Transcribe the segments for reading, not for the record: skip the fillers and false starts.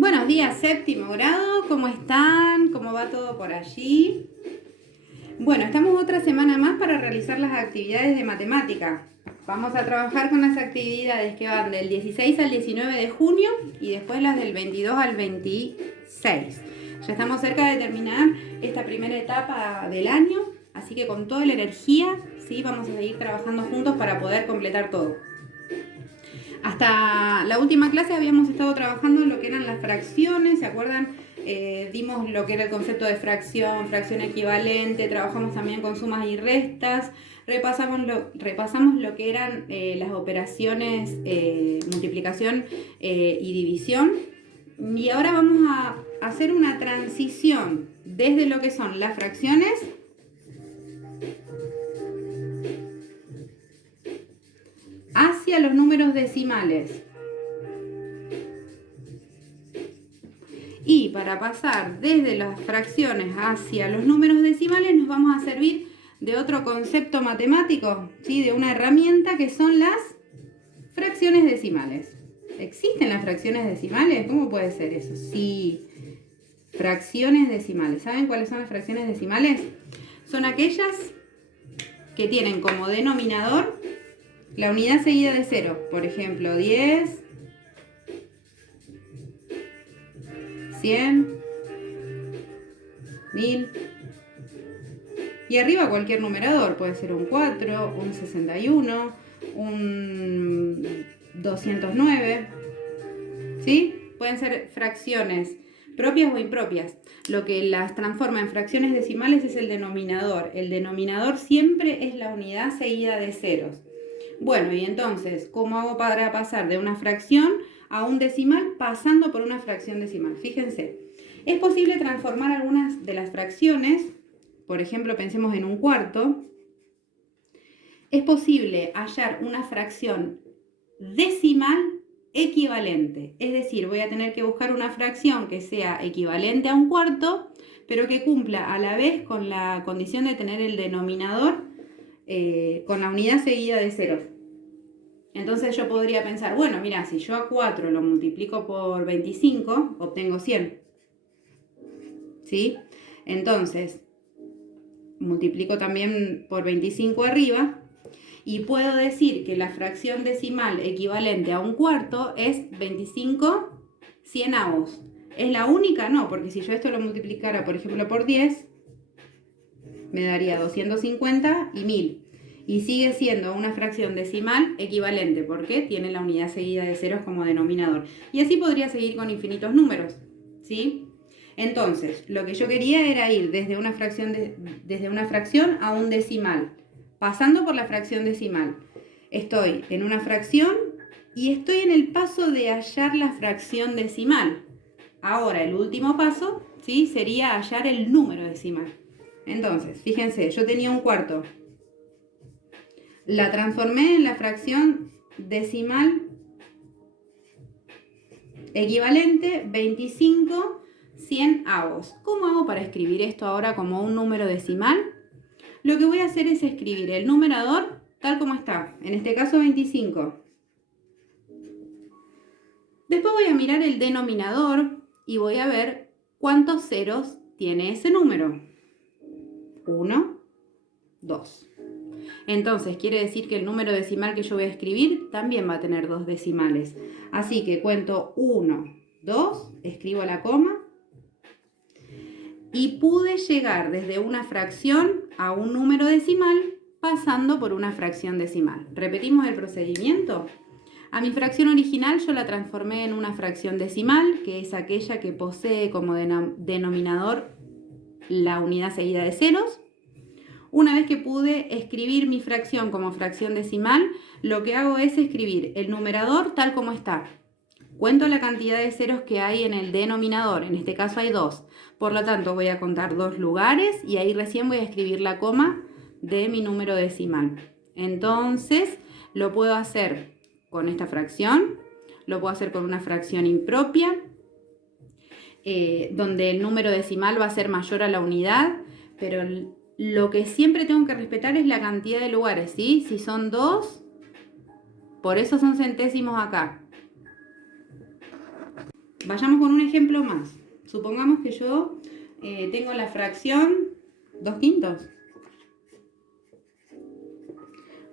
Buenos días, séptimo grado, ¿cómo están? ¿Cómo va todo por allí? Bueno, estamos otra semana más para realizar las actividades de matemática. Vamos a trabajar con las actividades que van del 16 al 19 de junio y después las del 22 al 26. Ya estamos cerca de terminar esta primera etapa del año, así que con toda la energía, ¿sí? Vamos a seguir trabajando juntos para poder completar todo. Hasta la última clase habíamos estado trabajando en lo que eran las fracciones, ¿se acuerdan? Dimos lo que era el concepto de fracción, fracción equivalente, trabajamos también con sumas y restas, repasamos lo que eran las operaciones multiplicación y división. Y ahora vamos a hacer una transición desde lo que son las fracciones hacia los números decimales. Y para pasar desde las fracciones hacia los números decimales nos vamos a servir de otro concepto matemático, ¿sí? De una herramienta que son las fracciones decimales. ¿Existen las fracciones decimales? ¿Cómo puede ser eso? Sí, fracciones decimales. ¿Saben cuáles son las fracciones decimales? Son aquellas que tienen como denominador la unidad seguida de 0. Por ejemplo, 10, 100, 1000. Y arriba cualquier numerador. Puede ser un 4, un 61, un 209. ¿Sí? Pueden ser fracciones propias o impropias. Lo que las transforma en fracciones decimales es el denominador. El denominador siempre es la unidad seguida de ceros. Bueno, y entonces, ¿cómo hago para pasar de una fracción a un decimal pasando por una fracción decimal? Fíjense, es posible transformar algunas de las fracciones, por ejemplo, pensemos en un cuarto. Es posible hallar una fracción decimal equivalente. Es decir, voy a tener que buscar una fracción que sea equivalente a un cuarto, pero que cumpla a la vez con la condición de tener el denominador con la unidad seguida de ceros. Entonces yo podría pensar, bueno, mira, si yo a 4 lo multiplico por 25, obtengo 100. ¿Sí? Entonces, multiplico también por 25 arriba y puedo decir que la fracción decimal equivalente a un cuarto es 25 cienavos. ¿Es la única? No, porque si yo esto lo multiplicara, por ejemplo, por 10, me daría 250 y 1000. Y sigue siendo una fracción decimal equivalente porque tiene la unidad seguida de ceros como denominador. Y así podría seguir con infinitos números, ¿sí? Entonces, lo que yo quería era ir desde una fracción a un decimal, pasando por la fracción decimal. Estoy en una fracción y estoy en el paso de hallar la fracción decimal. Ahora, el último paso, ¿sí? Sería hallar el número decimal. Entonces, fíjense, yo tenía un cuarto. La transformé en la fracción decimal equivalente 25 cienavos. ¿Cómo hago para escribir esto ahora como un número decimal? Lo que voy a hacer es escribir el numerador tal como está, en este caso 25. Después voy a mirar el denominador y voy a ver cuántos ceros tiene ese número. 1, 2. Entonces quiere decir que el número decimal que yo voy a escribir también va a tener 2 decimales. Así que cuento 1, 2, escribo la coma y pude llegar desde una fracción a un número decimal pasando por una fracción decimal. ¿Repetimos el procedimiento? A mi fracción original yo la transformé en una fracción decimal, que es aquella que posee como denominador la unidad seguida de ceros. Una vez que pude escribir mi fracción como fracción decimal, lo que hago es escribir el numerador tal como está. Cuento la cantidad de ceros que hay en el denominador, en este caso hay 2. Por lo tanto, voy a contar 2 lugares y ahí recién voy a escribir la coma de mi número decimal. Entonces, lo puedo hacer con esta fracción, lo puedo hacer con una fracción impropia, donde el número decimal va a ser mayor a la unidad, pero lo que siempre tengo que respetar es la cantidad de lugares, ¿sí? Si son 2, por eso son centésimos acá. Vayamos con un ejemplo más. Supongamos que yo tengo la fracción 2/5.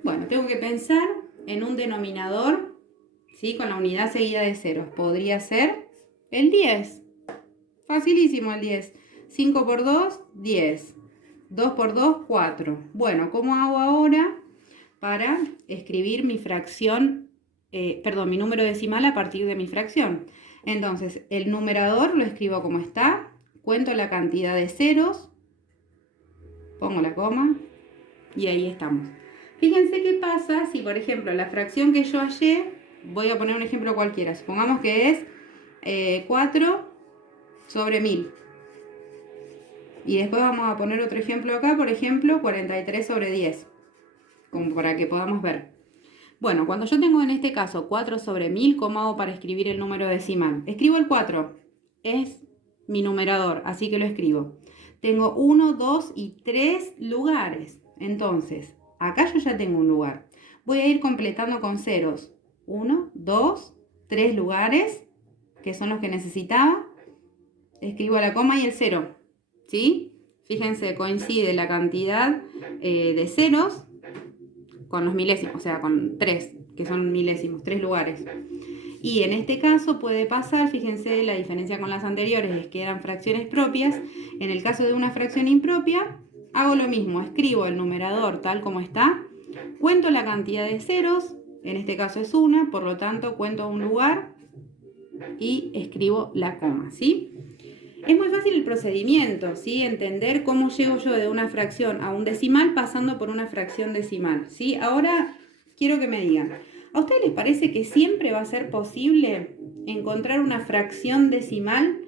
Bueno, tengo que pensar en un denominador, ¿sí? Con la unidad seguida de ceros. Podría ser el 10. Facilísimo el 10. 5 por 2, 10. 2 por 2, 4. Bueno, ¿cómo hago ahora para escribir mi fracción, mi número decimal a partir de mi fracción? Entonces, el numerador lo escribo como está, cuento la cantidad de ceros, pongo la coma y ahí estamos. Fíjense qué pasa si, por ejemplo, la fracción que yo hallé, voy a poner un ejemplo cualquiera, supongamos que es 4 sobre 1000. Y después vamos a poner otro ejemplo acá, por ejemplo, 43 sobre 10, como para que podamos ver. Bueno, cuando yo tengo en este caso 4 sobre 1000, ¿cómo hago para escribir el número decimal? Escribo el 4, es mi numerador, así que lo escribo. Tengo 1, 2 y 3 lugares. Entonces, acá yo ya tengo un lugar. Voy a ir completando con ceros. 1, 2, 3 lugares, que son los que necesitaba. Escribo la coma y el 0. ¿Sí? Fíjense, coincide la cantidad de ceros con los milésimos, o sea, con 3, que son milésimos, 3 lugares. Y en este caso puede pasar, fíjense, la diferencia con las anteriores es que eran fracciones propias. En el caso de una fracción impropia, hago lo mismo, escribo el numerador tal como está, cuento la cantidad de ceros, en este caso es 1, por lo tanto cuento un lugar y escribo la coma, ¿sí? Es muy fácil el procedimiento, ¿sí? Entender cómo llego yo de una fracción a un decimal pasando por una fracción decimal, ¿sí? Ahora quiero que me digan, ¿a ustedes les parece que siempre va a ser posible encontrar una fracción decimal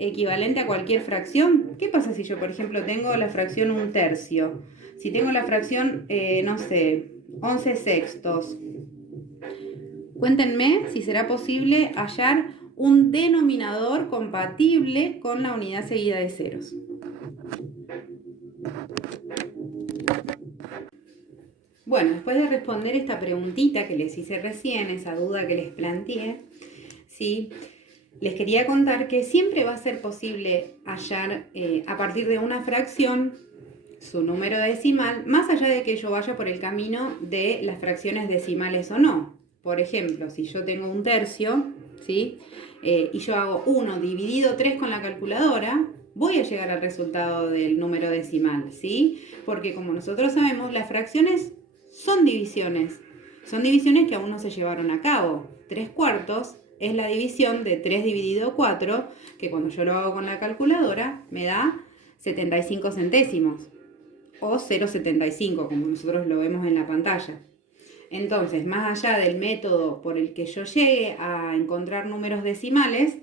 equivalente a cualquier fracción? ¿Qué pasa si yo, por ejemplo, tengo la fracción 1/3? Si tengo la fracción, no sé, 11/6. Cuéntenme si será posible hallar un denominador compatible con la unidad seguida de ceros. Bueno, después de responder esta preguntita que les hice recién, esa duda que les planteé, ¿sí? Les quería contar que siempre va a ser posible hallar a partir de una fracción su número decimal, más allá de que yo vaya por el camino de las fracciones decimales o no. Por ejemplo, si yo tengo 1/3, ¿sí? Y yo hago 1 dividido 3 con la calculadora, voy a llegar al resultado del número decimal, ¿sí? Porque como nosotros sabemos, las fracciones son divisiones que aún no se llevaron a cabo. 3/4 es la división de 3 dividido 4, que cuando yo lo hago con la calculadora me da 75 centésimos o 0,75, como nosotros lo vemos en la pantalla. Entonces, más allá del método por el que yo llegue a encontrar números decimales,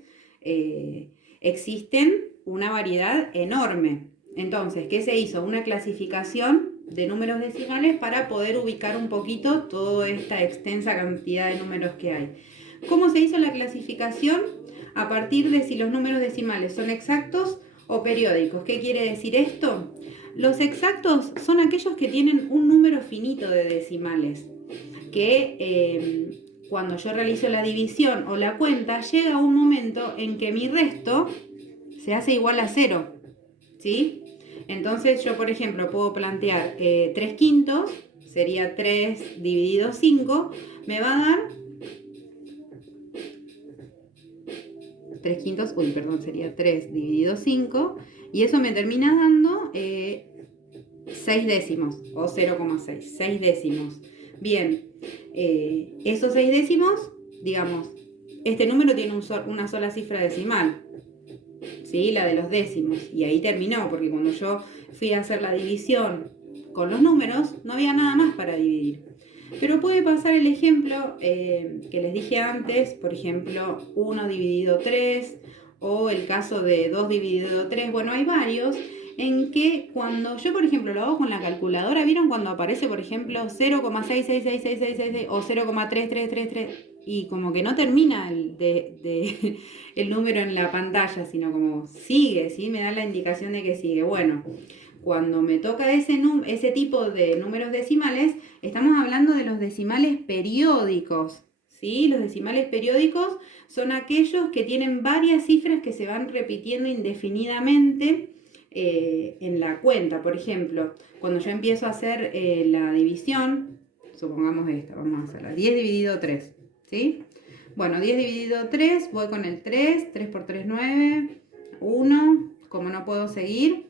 existen una variedad enorme. Entonces, ¿qué se hizo? Una clasificación de números decimales para poder ubicar un poquito toda esta extensa cantidad de números que hay. ¿Cómo se hizo la clasificación? A partir de si los números decimales son exactos o periódicos. ¿Qué quiere decir esto? Los exactos son aquellos que tienen un número finito de decimales, que cuando yo realizo la división o la cuenta, llega un momento en que mi resto se hace igual a 0, ¿sí? Entonces yo, por ejemplo, puedo plantear 3/5, sería 3 dividido 5, me va a dar sería 3 dividido 5, y eso me termina dando 6 décimos, o 0,6, 6 décimos. Bien, esos 6 décimos, digamos, este número tiene una sola cifra decimal, ¿sí? La de los décimos, y ahí terminó, porque cuando yo fui a hacer la división con los números, no había nada más para dividir. Pero puede pasar el ejemplo que les dije antes, por ejemplo, 1 dividido 3, o el caso de 2 dividido 3, bueno, hay varios en que cuando yo, por ejemplo, lo hago con la calculadora, ¿vieron cuando aparece, por ejemplo, 0,6666666 o 0,3333? Y como que no termina el número en la pantalla, sino como sigue, ¿sí? Me da la indicación de que sigue. Bueno, cuando me toca ese tipo de números decimales, estamos hablando de los decimales periódicos, ¿sí? Los decimales periódicos son aquellos que tienen varias cifras que se van repitiendo indefinidamente en la cuenta. Por ejemplo, cuando yo empiezo a hacer la división, supongamos esta, vamos a hacerla, 10 dividido 3, ¿sí? Bueno, 10 dividido 3, voy con el 3, 3 por 3, 9, 1, como no puedo seguir,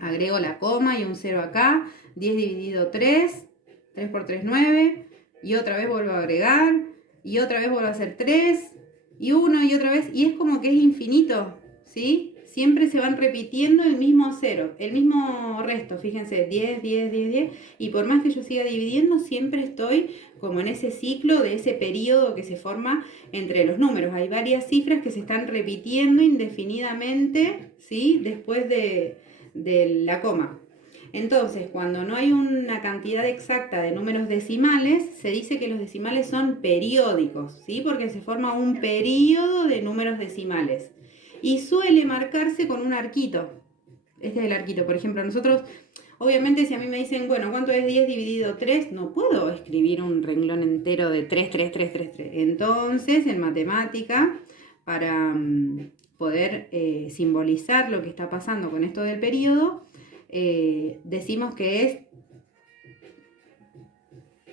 agrego la coma y un 0 acá, 10 dividido 3, 3 por 3, 9, y otra vez vuelvo a agregar, y otra vez vuelvo a hacer 3, y 1, y otra vez, y es como que es infinito, ¿sí? Siempre se van repitiendo el mismo 0, el mismo resto, fíjense, 10, 10, 10, 10, y por más que yo siga dividiendo, siempre estoy como en ese ciclo de ese periodo que se forma entre los números. Hay varias cifras que se están repitiendo indefinidamente, ¿sí? Después de la coma. Entonces, cuando no hay una cantidad exacta de números decimales, se dice que los decimales son periódicos, ¿sí? Porque se forma un periodo de números decimales. Y suele marcarse con un arquito. Este es el arquito. Por ejemplo, nosotros, obviamente, si a mí me dicen, bueno, ¿cuánto es 10 dividido 3? No puedo escribir un renglón entero de 3, 3, 3, 3, 3. Entonces, en matemática, para poder simbolizar lo que está pasando con esto del periodo, decimos que es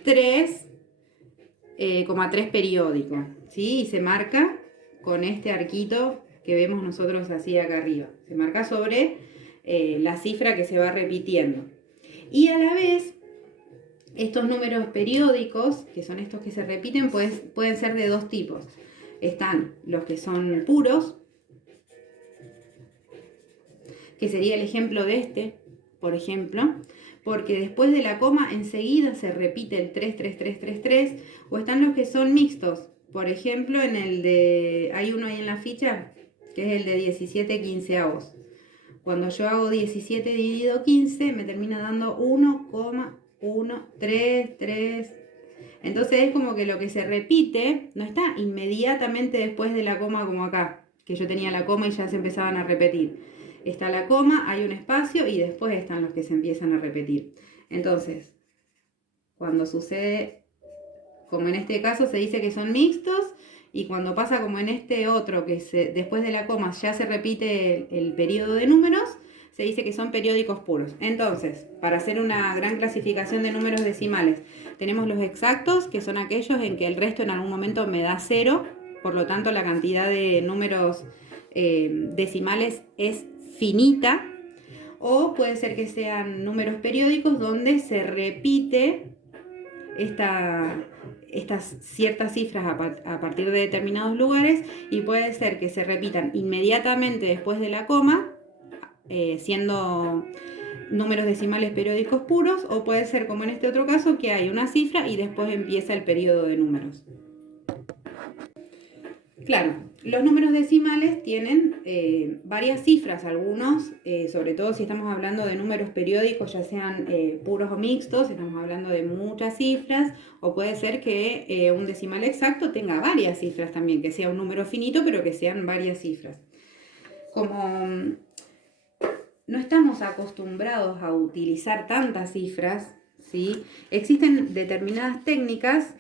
3,3 periódico, ¿sí? Y se marca con este arquito que vemos nosotros así acá arriba. Se marca sobre la cifra que se va repitiendo. Y a la vez, estos números periódicos, que son estos que se repiten, pueden ser de dos tipos. Están los que son puros, que sería el ejemplo de este, por ejemplo, porque después de la coma enseguida se repite el 3, 3, 3, 3, 3, o están los que son mixtos, por ejemplo, en el de, hay uno ahí en la ficha, que es el de 17 quinceavos. Cuando yo hago 17 dividido 15, me termina dando 1,133. Entonces es como que lo que se repite no está inmediatamente después de la coma como acá, que yo tenía la coma y ya se empezaban a repetir. Está la coma, hay un espacio y después están los que se empiezan a repetir. Entonces, cuando sucede, como en este caso, se dice que son mixtos, y cuando pasa como en este otro, que después de la coma ya se repite el periodo de números, se dice que son periódicos puros. Entonces, para hacer una gran clasificación de números decimales, tenemos los exactos, que son aquellos en que el resto en algún momento me da 0, por lo tanto la cantidad de números decimales es finita, o puede ser que sean números periódicos donde se repite estas ciertas cifras a partir de determinados lugares, y puede ser que se repitan inmediatamente después de la coma, siendo números decimales periódicos puros, o puede ser como en este otro caso, que hay una cifra y después empieza el periodo de números. Claro, los números decimales tienen varias cifras, algunos, sobre todo si estamos hablando de números periódicos, ya sean puros o mixtos, estamos hablando de muchas cifras, o puede ser que un decimal exacto tenga varias cifras también, que sea un número finito, pero que sean varias cifras. Como no estamos acostumbrados a utilizar tantas cifras, ¿sí? Existen determinadas técnicas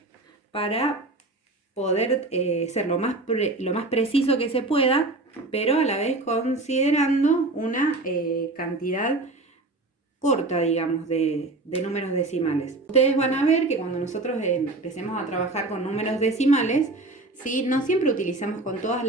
para poder ser lo más preciso que se pueda, pero a la vez considerando una cantidad corta, digamos, de números decimales. Ustedes van a ver que cuando nosotros empecemos a trabajar con números decimales, ¿sí? No siempre utilizamos todas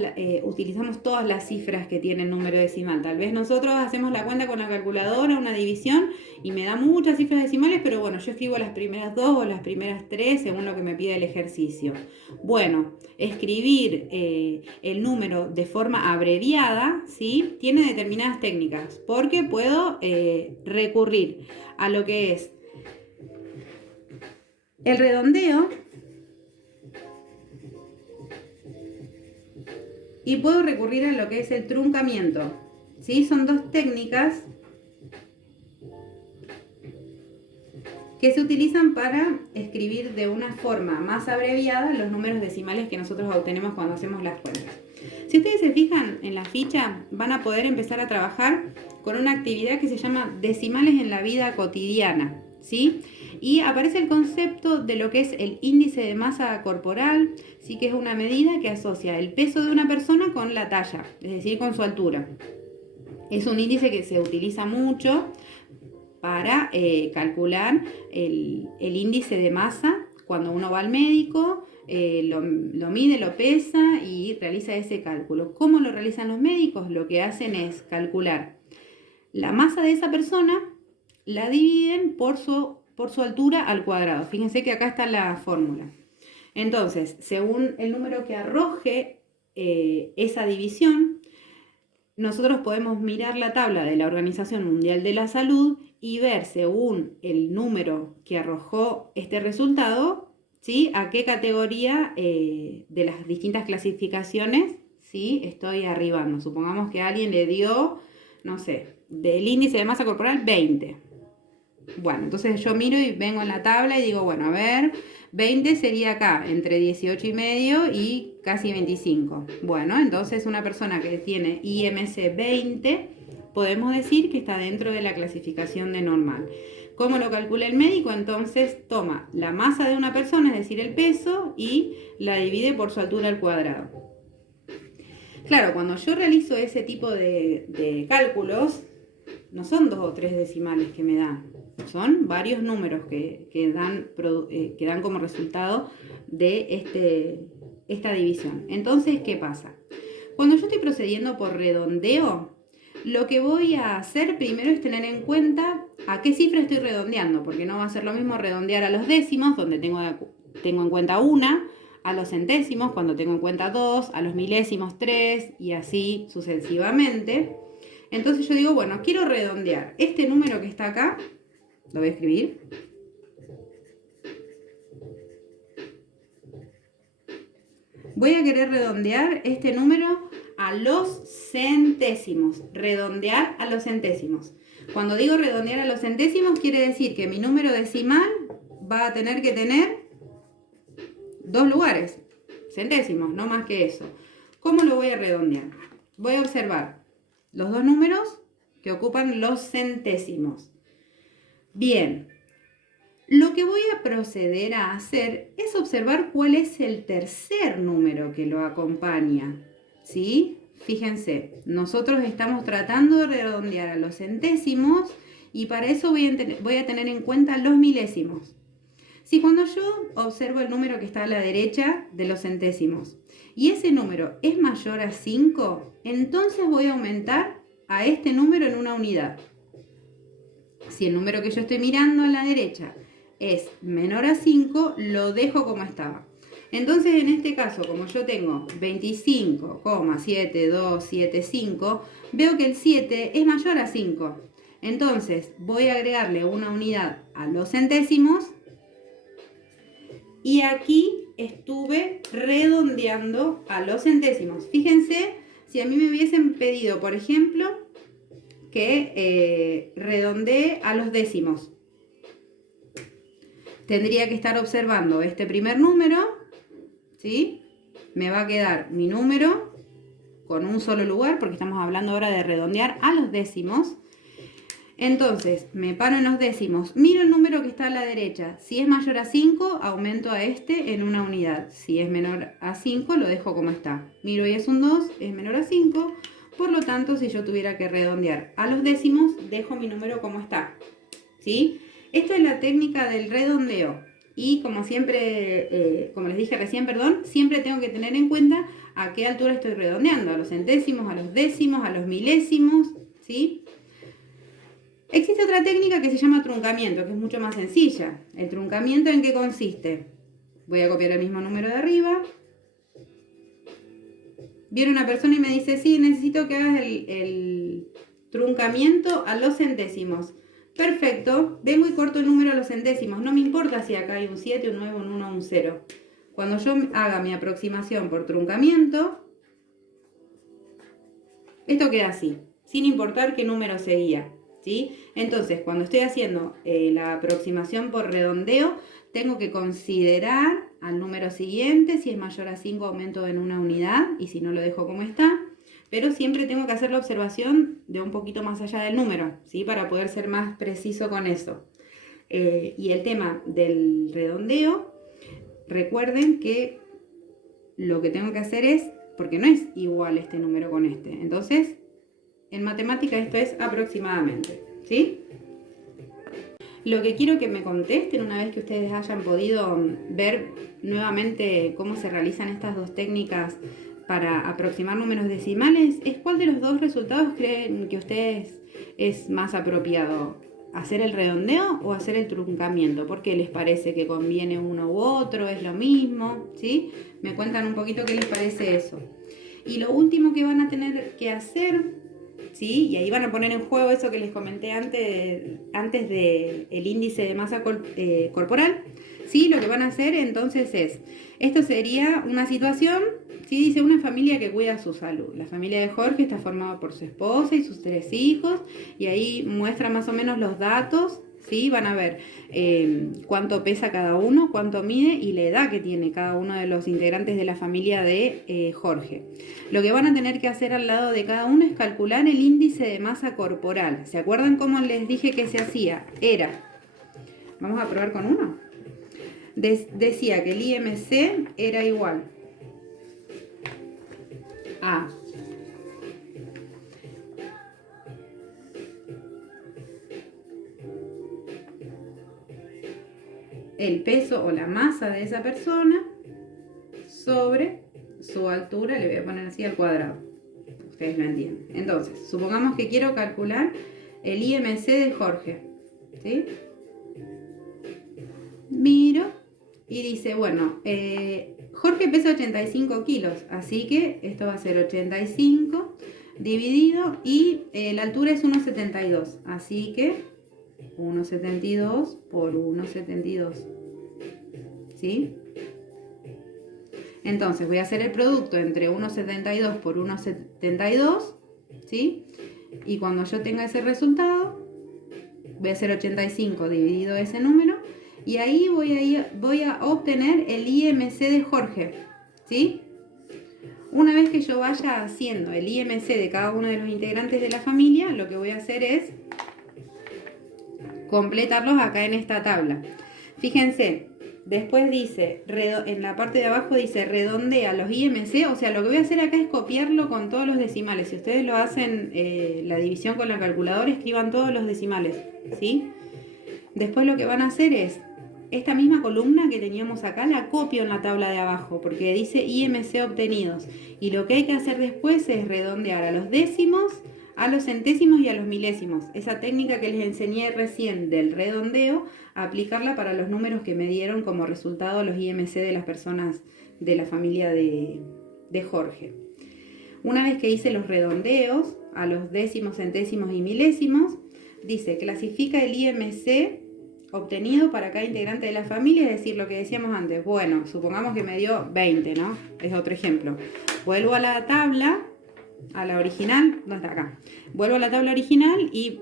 las cifras que tiene el número decimal. Tal vez nosotros hacemos la cuenta con la calculadora, una división, y me da muchas cifras decimales, pero bueno, yo escribo las primeras 2 o las primeras 3 según lo que me pide el ejercicio. Bueno, escribir el número de forma abreviada, ¿sí? Tiene determinadas técnicas, porque puedo recurrir a lo que es el redondeo, y puedo recurrir a lo que es el truncamiento, ¿sí? Son dos técnicas que se utilizan para escribir de una forma más abreviada los números decimales que nosotros obtenemos cuando hacemos las cuentas. Si ustedes se fijan en la ficha, van a poder empezar a trabajar con una actividad que se llama decimales en la vida cotidiana, ¿sí? Y aparece el concepto de lo que es el índice de masa corporal, sí, que es una medida que asocia el peso de una persona con la talla, es decir, con su altura. Es un índice que se utiliza mucho para calcular el índice de masa cuando uno va al médico, lo mide, lo pesa y realiza ese cálculo. ¿Cómo lo realizan los médicos? Lo que hacen es calcular la masa de esa persona, la dividen por su altura al cuadrado. Fíjense que acá está la fórmula. Entonces, según el número que arroje esa división, nosotros podemos mirar la tabla de la Organización Mundial de la Salud y ver, según el número que arrojó este resultado, ¿sí?, a qué categoría de las distintas clasificaciones, ¿sí?, estoy arribando. Supongamos que alguien le dio, no sé, del índice de masa corporal 20. Bueno, entonces yo miro y vengo en la tabla y digo, bueno, a ver, 20 sería acá, entre 18,5 y casi 25. Bueno, entonces una persona que tiene IMC 20, podemos decir que está dentro de la clasificación de normal. ¿Cómo lo calcula el médico? Entonces toma la masa de una persona, es decir, el peso, y la divide por su altura al cuadrado. Claro, cuando yo realizo ese tipo de cálculos, no son 2 o 3 decimales que me dan, son varios números que dan como resultado de esta división. Entonces, ¿qué pasa? Cuando yo estoy procediendo por redondeo, lo que voy a hacer primero es tener en cuenta a qué cifra estoy redondeando, porque no va a ser lo mismo redondear a los décimos, donde tengo en cuenta una, a los centésimos, cuando tengo en cuenta 2, a los milésimos 3 y así sucesivamente. Entonces yo digo, bueno, quiero redondear este número que está acá, lo voy a escribir. Voy a querer redondear este número a los centésimos, redondear a los centésimos. Cuando digo redondear a los centésimos, quiere decir que mi número decimal va a tener que tener 2 lugares, centésimos, no más que eso. ¿Cómo lo voy a redondear? Voy a observar los dos números que ocupan los centésimos. Bien, lo que voy a proceder a hacer es observar cuál es el tercer número que lo acompaña, ¿sí? Fíjense, nosotros estamos tratando de redondear a los centésimos y para eso voy a tener en cuenta los milésimos. Si cuando yo observo el número que está a la derecha de los centésimos y ese número es mayor a 5, entonces voy a aumentar a este número en una unidad. Si el número que yo estoy mirando a la derecha es menor a 5, lo dejo como estaba. Entonces, en este caso, como yo tengo 25,7275, veo que el 7 es mayor a 5. Entonces, voy a agregarle una unidad a los centésimos y aquí estuve redondeando a los centésimos. Fíjense, si a mí me hubiesen pedido, por ejemplo, que redondee a los décimos, tendría que estar observando este primer número, ¿sí? Me va a quedar mi número con un solo lugar, porque estamos hablando ahora de redondear a los décimos. Entonces, me paro en los décimos, miro el número que está a la derecha. Si es mayor a 5, aumento a este en una unidad. Si es menor a 5, lo dejo como está. Miro y es un 2, es menor a 5. Por lo tanto, si yo tuviera que redondear a los décimos, dejo mi número como está, ¿sí? Esto es la técnica del redondeo. Y como siempre, como les dije recién, perdón, siempre tengo que tener en cuenta a qué altura estoy redondeando. A los centésimos, a los décimos, a los milésimos, ¿sí? Existe otra técnica que se llama truncamiento, que es mucho más sencilla. ¿El truncamiento en qué consiste? Voy a copiar el mismo número de arriba. Viene una persona y me dice, sí, necesito que hagas el truncamiento a los centésimos. Perfecto, vengo y corto el número a los centésimos. No me importa si acá hay un 7, un 9, un 1, un 0. Cuando yo haga mi aproximación por truncamiento, esto queda así, sin importar qué número seguía, ¿sí? Entonces, cuando estoy haciendo la aproximación por redondeo, tengo que considerar al número siguiente. Si es mayor a 5, aumento en una unidad, y si no, lo dejo como está. Pero siempre tengo que hacer la observación de un poquito más allá del número, ¿sí? Para poder ser más preciso con eso. Y el tema del redondeo, recuerden que lo que tengo que hacer es, porque no es igual este número con este, entonces en matemática esto es aproximadamente, ¿sí? Lo que quiero que me contesten una vez que ustedes hayan podido ver nuevamente cómo se realizan estas dos técnicas para aproximar números decimales es cuál de los dos resultados creen que ustedes es más apropiado. ¿Hacer el redondeo o hacer el truncamiento? ¿Por qué les parece que conviene uno u otro? ¿Es lo mismo? ¿Sí? Me cuentan un poquito qué les parece eso. Y lo último que van a tener que hacer, ¿sí? Y ahí van a poner en juego eso que les comenté antes del índice de masa corporal. ¿Sí? Lo que van a hacer entonces es, esto sería una situación, ¿sí? Dice una familia que cuida su salud. La familia de Jorge está formada por su esposa y sus 3 hijos, y ahí muestra más o menos los datos, ¿sí? Van a ver cuánto pesa cada uno, cuánto mide y la edad que tiene cada uno de los integrantes de la familia de Jorge. Lo que van a tener que hacer al lado de cada uno es calcular el índice de masa corporal. ¿Se acuerdan cómo les dije que se hacía? Vamos a probar con uno. Decía que el IMC era igual a el peso o la masa de esa persona sobre su altura, le voy a poner así al cuadrado. Ustedes lo entienden. Entonces, supongamos que quiero calcular el IMC de Jorge, ¿sí? Miro y dice, bueno, Jorge pesa 85 kilos, así que esto va a ser 85 dividido y la altura es 1,72, así que 1,72 por 1,72, ¿sí? Entonces voy a hacer el producto entre 1,72 por 1,72, ¿sí? Y cuando yo tenga ese resultado, voy a hacer 85 dividido ese número, y ahí voy a obtener el IMC de Jorge, ¿sí? Una vez que yo vaya haciendo el IMC de cada uno de los integrantes de la familia, lo que voy a hacer es completarlos acá en esta tabla. Fíjense, después dice, en la parte de abajo dice redondea los IMC, o sea, lo que voy a hacer acá es copiarlo con todos los decimales. Si ustedes lo hacen la división con la calculadora, escriban todos los decimales, ¿sí? Después lo que van a hacer es, esta misma columna que teníamos acá la copio en la tabla de abajo, porque dice IMC obtenidos. Y lo que hay que hacer después es redondear a los décimos, a los centésimos y a los milésimos. Esa técnica que les enseñé recién del redondeo, aplicarla para los números que me dieron como resultado los IMC de las personas de la familia de Jorge. Una vez que hice los redondeos a los décimos, centésimos y milésimos, dice, clasifica el IMC obtenido para cada integrante de la familia, es decir, lo que decíamos antes. Bueno, supongamos que me dio 20, ¿no? Es otro ejemplo. Vuelvo a la tabla, a la original, ¿dónde está? Acá. Vuelvo a la tabla original y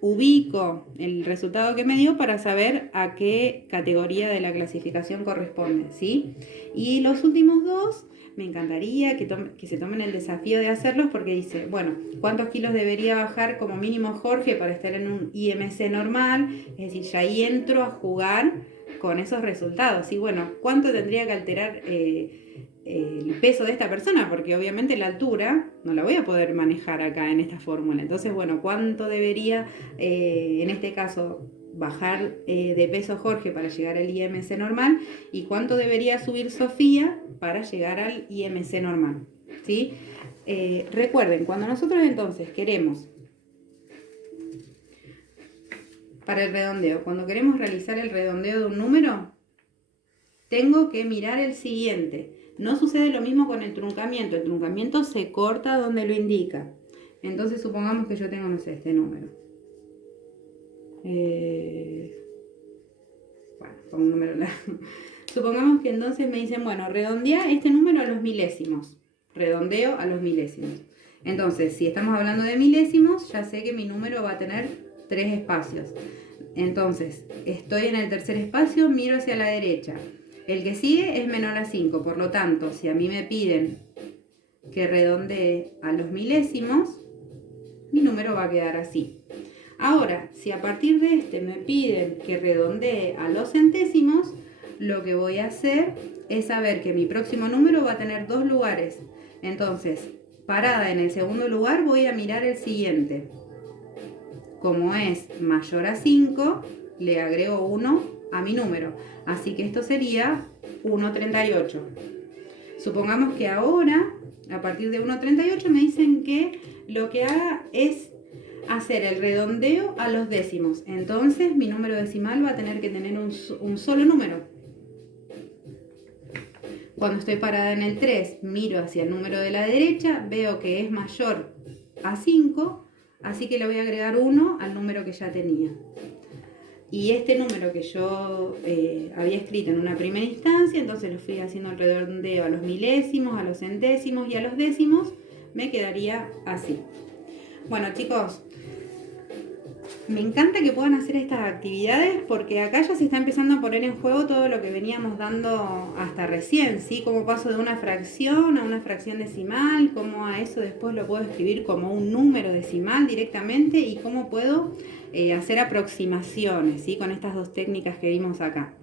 ubico el resultado que me dio para saber a qué categoría de la clasificación corresponde, ¿sí? Y los últimos dos, me encantaría que se tomen el desafío de hacerlos, porque dice, bueno, ¿cuántos kilos debería bajar como mínimo Jorge para estar en un IMC normal? Es decir, ya ahí entro a jugar con esos resultados, ¿sí? Bueno, ¿cuánto tendría que alterar el peso de esta persona? Porque obviamente la altura no la voy a poder manejar acá en esta fórmula. Entonces, bueno, ¿cuánto debería, en este caso, bajar de peso Jorge para llegar al IMC normal? ¿Y cuánto debería subir Sofía para llegar al IMC normal? ¿Sí? Recuerden, cuando nosotros entonces queremos, para el redondeo, cuando queremos realizar el redondeo de un número, tengo que mirar el siguiente. No sucede lo mismo con el truncamiento. El truncamiento se corta donde lo indica. Entonces supongamos que yo tengo, no sé, este número. Bueno, pongo un número largo. Supongamos que entonces me dicen, bueno, redondea este número a los milésimos. Redondeo a los milésimos. Entonces, si estamos hablando de milésimos, ya sé que mi número va a tener 3 espacios. Entonces, estoy en el tercer espacio, miro hacia la derecha. El que sigue es menor a 5, por lo tanto, si a mí me piden que redondee a los milésimos, mi número va a quedar así. Ahora, si a partir de este me piden que redondee a los centésimos, lo que voy a hacer es saber que mi próximo número va a tener 2 lugares. Entonces, parada en el segundo lugar, voy a mirar el siguiente. Como es mayor a 5, le agrego 1 a mi número. Así que esto sería 1,38. Supongamos que ahora, a partir de 1,38, me dicen que lo que haga es hacer el redondeo a los décimos. Entonces mi número decimal va a tener que tener un solo número. Cuando estoy parada en el 3, miro hacia el número de la derecha, veo que es mayor a 5, así que le voy a agregar 1 al número que ya tenía. Y este número que yo había escrito en una primera instancia, entonces lo fui haciendo el redondeo a los milésimos, a los centésimos y a los décimos, me quedaría así. Bueno, chicos, me encanta que puedan hacer estas actividades porque acá ya se está empezando a poner en juego todo lo que veníamos dando hasta recién, ¿sí? Cómo paso de una fracción a una fracción decimal, cómo a eso después lo puedo escribir como un número decimal directamente y cómo puedo hacer aproximaciones, ¿sí? Con estas dos técnicas que vimos acá.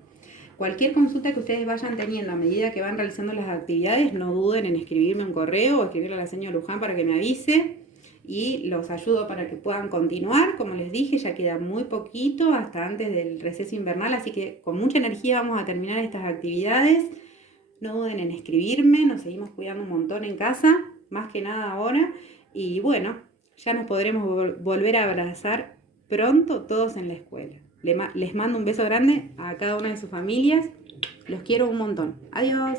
Cualquier consulta que ustedes vayan teniendo a medida que van realizando las actividades, no duden en escribirme un correo o escribirle a la señora Luján para que me avise. Y los ayudo para que puedan continuar. Como les dije, ya queda muy poquito hasta antes del receso invernal, así que con mucha energía vamos a terminar estas actividades. No duden en escribirme, nos seguimos cuidando un montón en casa, más que nada ahora. Y bueno, ya nos podremos volver a abrazar pronto todos en la escuela. Les mando un beso grande a cada una de sus familias. Los quiero un montón. Adiós.